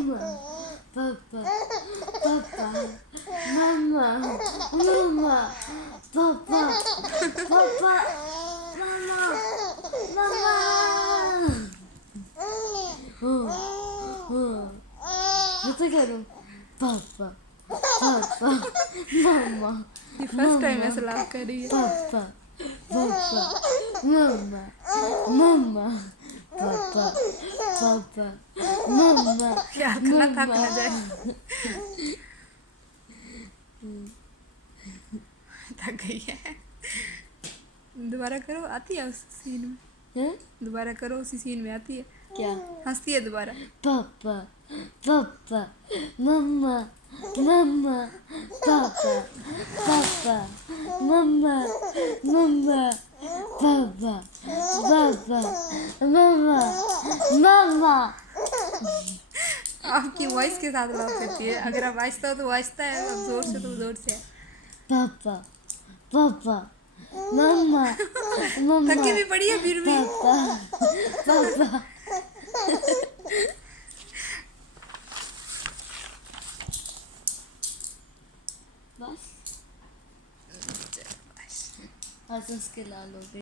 मम्मा पापा पापा मम्मा मम्मा पापा पापा मम्मा मम्मा ऐसे करो पापा पापा मम्मा ये फर्स्ट टाइम ऐसा लाभ कर रही है। पापा पापा मम्मा मम्मा पापा पापा मम्मा क्या करना थक ना जाए। थक गई है। दोबारा करो, आती है उस सीन में। हैं? दोबारा करो, उसी सीन में आती है। क्या हंसती है दोबारा। पापा पापा मम्मा मम्मा पापा पापा मम्मा मम्मा पापा पापा मम्मा मम्मा। आपकी वॉइस के साथ लव करती है। अगर आप आहिस्ता हो तो वो आहिस्ता है, अब जोर से तो जोर से है। पापा पापा मम्मा मम्मा थकी भी पड़ी है फिर भी। पापा पापा। बस आज उसके लाल हो गए।